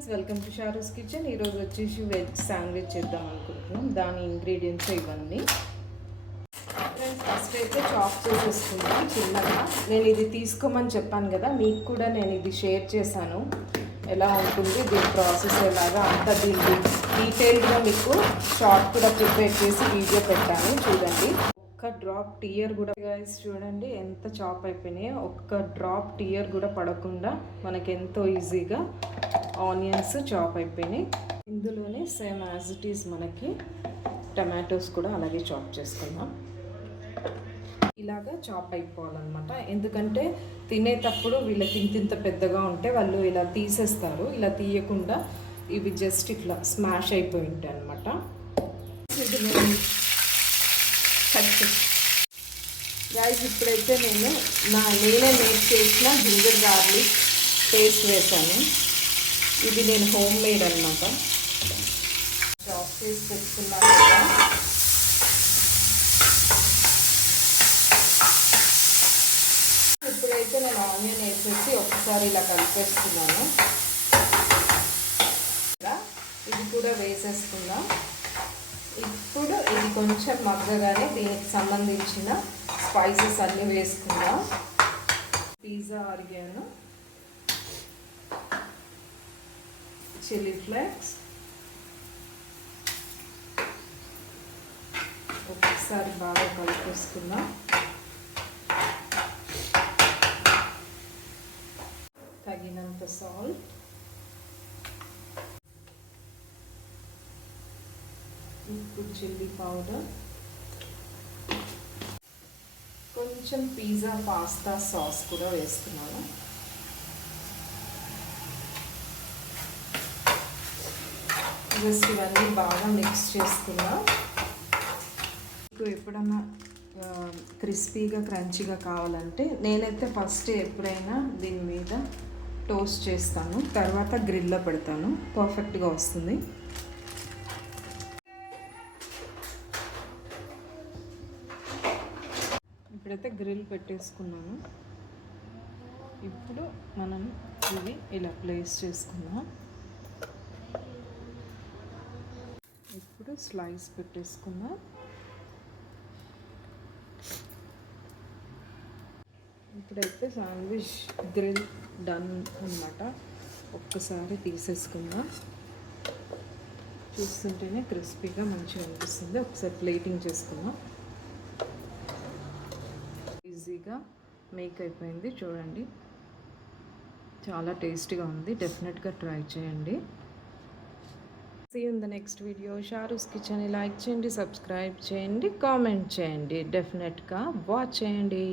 Friends, welcome to Sharu's kitchen. ఈరోజు వచ్చేసి veg sandwich చేద్దాం అనుకుంటున్నాం. దాని ఇంగ్రీడియంట్స్ ఇవన్నీ. ఫ్రెండ్స్, ఫస్ట్ అయితే చాప్ చేసేసుకుందాం చిన్నగా. నేను ఇది తీసుకోమని చెప్పాను కదా, మీకు కూడా నేను ఇది షేర్ చేశాను. ఎలా ఉంటుంది దీని ప్రాసెస్ ఎలాగా అంతా దీని డీటెయిల్గా మీకు షార్ట్ కూడా ప్రిపేర్ చేసి వీడియో పెట్టాను, చూడండి. ఒక్క డ్రాప్ టీయర్ కూడా గైస్ చూడండి ఎంత చాప్ అయిపోయినాయో. ఒక్క డ్రాప్ టీయర్ కూడా పడకుండా మనకి ఎంతో ఈజీగా ఆనియన్స్ చాప్ అయిపోయినాయి. ఇందులోనే సేమ్ యాజ్ ఇట్ ఈజ్ మనకి టమాటోస్ కూడా అలాగే చాప్ చేసుకుందాం. ఇలాగా చాప్ అయిపోవాలన్నమాట. ఎందుకంటే తినేటప్పుడు వీళ్ళకి ఇంత పెద్దగా ఉంటే వాళ్ళు ఇలా తీసేస్తారు. ఇలా తీయకుండా ఇవి జస్ట్ ఇట్లా స్మాష్ అయిపోయి ఉంటాయి అన్నమాట. ఇది నేను గైస్ ఇప్పుడైతే నేనే మేక్ చేసిన జింజర్ గార్లిక్ పేస్ట్ వేసాను. ఇది నేను హోమ్ మేడ్ అనమాట. చాప్ చేసి పెట్టుకున్నాను కదా. ఇప్పుడైతే నేను ఆనియన్ వేసేసి ఒకసారి ఇలా కలిపేస్తున్నాను. ఇది కూడా వేసేసుకుందాం. ఇప్పుడు ఇది కొంచెం మగ్గగానే దీనికి సంబంధించిన స్పైసెస్ అన్నీ వేసుకుందాం. పిజ్జా ఆరిగానో, చిల్లీ ఫ్లేక్స్, ఒకసారి బాగా కలిపేసుకుందాం. తగినంత సాల్ట్, ఇప్పుడు చిల్లీ పౌడర్, కొంచెం పిజ్జా పాస్తా సాస్ కూడా వేస్తున్నాను. జస్ట్ ఇవన్నీ బాగా మిక్స్ చేసుకున్నా. మీకు ఎప్పుడన్నా క్రిస్పీగా క్రంచీగా కావాలంటే నేనైతే ఫస్ట్ ఎప్పుడైనా దీని మీద టోస్ట్ చేస్తాను, తర్వాత గ్రిల్లో పెడతాను, పర్ఫెక్ట్గా వస్తుంది. ఇప్పుడైతే గ్రిల్ పెట్టేసుకున్నాను. ఇప్పుడు మనం ఇవి ఇలా ప్లేస్ చేసుకుందాం. ఇప్పుడు స్లైస్ పెట్టేసుకుందాం. ఇప్పుడైతే శాండ్విచ్ గ్రిల్ డన్ అన్నమాట. ఒక్కసారి తీసేసుకుందాం. చూస్తుంటేనే క్రిస్పీగా మంచిగా అనిపిస్తుంది. ఒకసారి ప్లేటింగ్ చేసుకుందాం. ఈజీగా మేక్ అయిపోయింది చూడండి. చాలా టేస్టీగా ఉంది. డెఫినెట్గా ట్రై చేయండి. See you in the next video. Sharu's కిచెన్ని లైక్ చేయండి, సబ్స్క్రైబ్ చేయండి, కామెంట్ చేయండి, డెఫినెట్గా వాచ్ చేయండి.